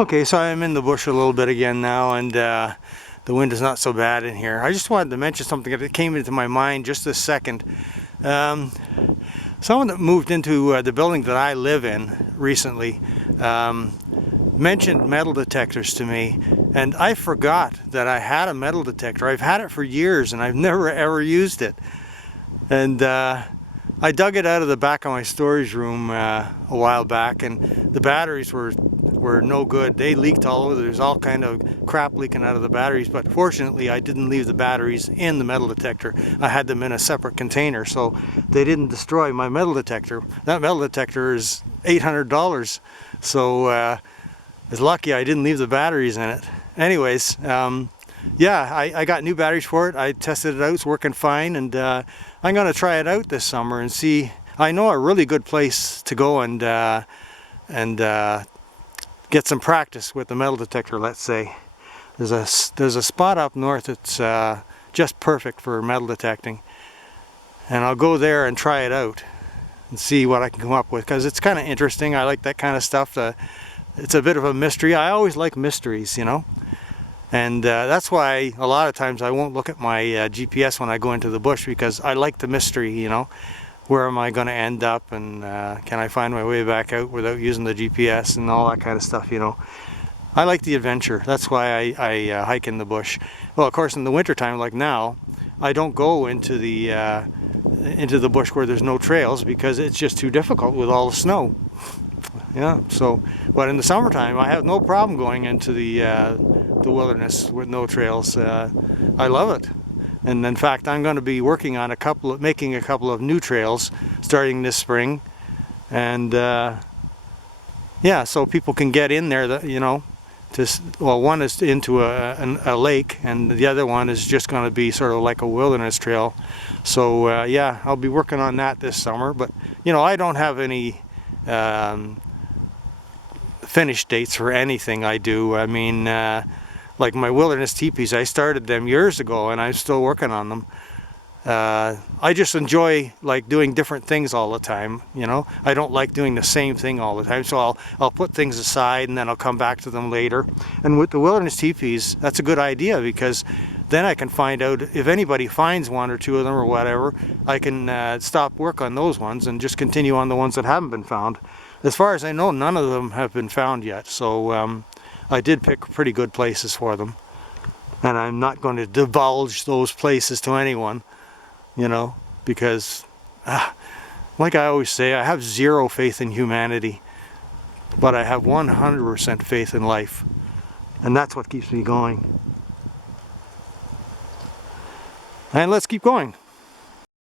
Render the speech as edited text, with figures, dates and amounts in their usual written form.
Okay, so I'm in the bush a little bit again now, and the wind is not so bad in here. I just wanted to mention something that came into my mind just this second. Someone that moved into the building that I live in recently mentioned metal detectors to me, and I forgot that I had a metal detector. I've had it for years and I've never ever used it. And I dug it out of the back of my storage room a while back, and the batteries were no good. They leaked all over. There's all kind of crap leaking out of the batteries, but fortunately I didn't leave the batteries in the metal detector. I had them in a separate container, so they didn't destroy my metal detector. That metal detector is $800, so it's lucky I didn't leave the batteries in it. Anyways, yeah, I got new batteries for it. I tested it out. It's working fine, and I'm going to try it out this summer and see. I know a really good place to go and get some practice with the metal detector, let's say. There's a spot up north that's just perfect for metal detecting, and I'll go there and try it out and see what I can come up with, because it's kind of interesting. I like that kind of stuff. It's a bit of a mystery. I always like mysteries, you know. And that's why a lot of times I won't look at my GPS when I go into the bush, because I like the mystery, you know. Where am I going to end up, and can I find my way back out without using the GPS and all that kind of stuff, you know. I like the adventure. That's why I hike in the bush. Well, of course, in the wintertime, like now, I don't go into the bush where there's no trails, because it's just too difficult with all the snow. Yeah, so, but in the summertime I have no problem going into the wilderness with no trails. I love it. And in fact, I'm going to be working on making a couple of new trails starting this spring. And yeah, so people can get in there, you know, well, one is into a lake, and the other one is just going to be sort of like a wilderness trail. So yeah, I'll be working on that this summer. But, you know, I don't have any finish dates for anything I do. I mean, like my wilderness teepees, I started them years ago and I'm still working on them. I just enjoy like doing different things all the time, you know. I don't like doing the same thing all the time, so I'll put things aside and then I'll come back to them later. And with the wilderness teepees, that's a good idea, because then I can find out if anybody finds one or two of them or whatever. I can stop work on those ones and just continue on the ones that haven't been found. As far as I know, none of them have been found yet, so I did pick pretty good places for them. And I'm not going to divulge those places to anyone, you know, because, like I always say, I have zero faith in humanity, but I have 100% faith in life. And that's what keeps me going. And let's keep going.